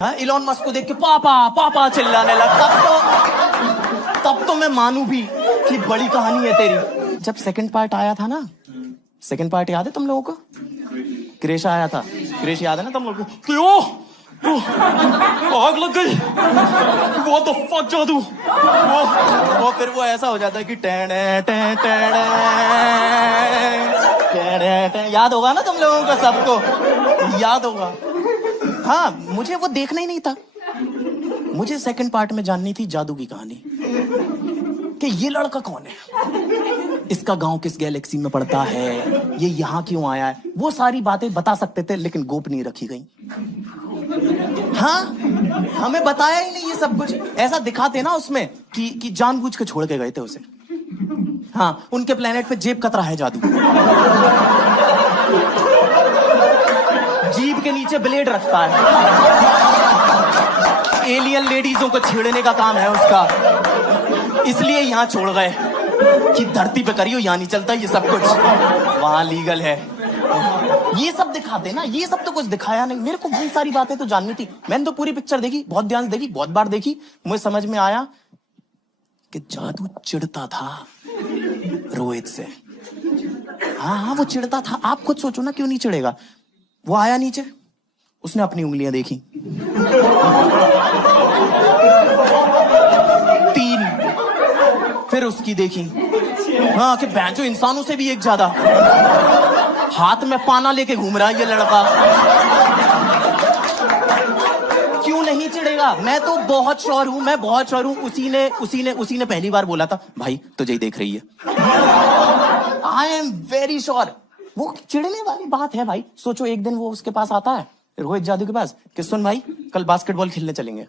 हाँ, Elon Musk को देख के पापा पापा चिल्लाने लगा। तब तो मैं मानू भी कि बड़ी कहानी है तेरी। जब सेकंड पार्ट आया था ना, सेकंड पार्ट याद है तुम लोगों को? क्रेश आया था, क्रेश याद है ना तुम लोगों को? आग लग गई, वो तो फक जादू। वो फिर वो ऐसा हो जाता है कि टेढ़े टेढ़े टेढ़े टेढ़े टेढ़े। याद होगा ना तुम लोगों को, सबको याद होगा। हाँ, मुझे वो देखना ही नहीं था। मुझे सेकंड पार्ट में जाननी थी जादू की कहानी, कि ये लड़का कौन है, इसका गांव किस गैलेक्सी में पड़ता है, ये यहाँ क्यों आया है। वो सारी बातें बता सकते थे, लेकिन गोपनीय रखी गई। हाँ, हमें बताया ही नहीं ये सब कुछ। ऐसा दिखाते ना उसमें कि जानबूझ के छोड़ के गए थे उसे। हाँ, उनके प्लेनेट पे जेब कतरा है जादू, जीभ के नीचे ब्लेड रखता है, एलियन लेडीजों को छेड़ने का काम है उसका। इसलिए यहां छोड़ गए कि धरती पे करियो, यहां नहीं चलता ये सब कुछ, वहां लीगल है। ये सब दिखाते ना, ये सब तो कुछ दिखाया नहीं। मेरे को बहुत सारी बातें तो जाननी थी। मैंने तो पूरी पिक्चर देखी, बहुत ध्यान से देखी, बहुत बार देखी। मुझे समझ में आया कि जादू चिढ़ता था रोहित से। हाँ, वो चिढ़ता था। आप खुद सोचो ना, क्यों नहीं चिढ़ेगा। वो आया नीचे, उसने अपनी उंगलियां देखी, 3, फिर उसकी देखी। हाँ, कि बैंचो इंसानों से भी एक ज्यादा। हाथ में पाना लेके घूम रहा है ये लड़का। क्यों नहीं चिढ़ेगा? मैं तो बहुत श्योर हूं, मैं बहुत श्योर हूं। उसी ने पहली बार बोला था, भाई तुझे ही देख रही है। I am very sure. वो चिढ़ने वाली बात है भाई। सोचो, एक दिन वो उसके पास आता है, रोहित जादू के पास, कि सुन भाई, कल बास्केटबॉल खेलने चलेंगे।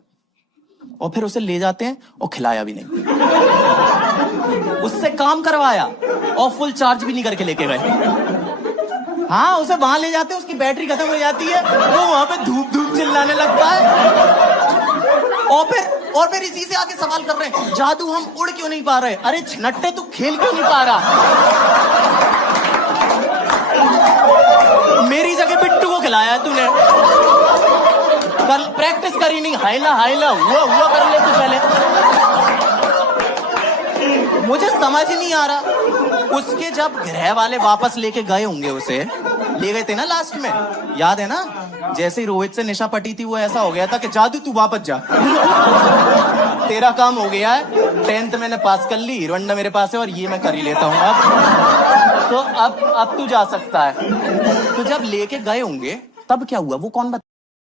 और फिर उसे ले जाते हैं और खिलाया भी नहीं, उससे काम करवाया और फुल चार्ज भी नहीं करके लेके गए। हाँ, उसे वहां ले जाते हैं, उसकी बैटरी खत्म हो जाती है, वो वहां पे धूप धूप चिल्लाने लगता है। और फिर इसी से आके सवाल कर रहे हैं, जादू हम उड़ क्यों नहीं पा रहे? अरे छनट्टे, तू खेल क्यों नहीं पा रहा? मेरी जगह बिट्टू को खिलाया है तूने। कल प्रैक्टिस करी नहीं, हाइला हुआ कर ले तू पहले। मुझे समझ नहीं आ रहा। उसके जब ग्रह वाले वापस लेके गए होंगे, उसे ले गए थे ना लास्ट में, याद है ना? जैसे ही रोहित से निशा पटी थी, वो ऐसा हो गया था कि जादू तू वापस जा, तेरा काम हो गया है। 10th मैंने पास कर ली, हीरोंडा मेरे पास है और ये मैं कर ही लेता हूँ अब। तो अब तू जा सकता है। तो जब लेके गए होंगे तब क्या हुआ, वो कौन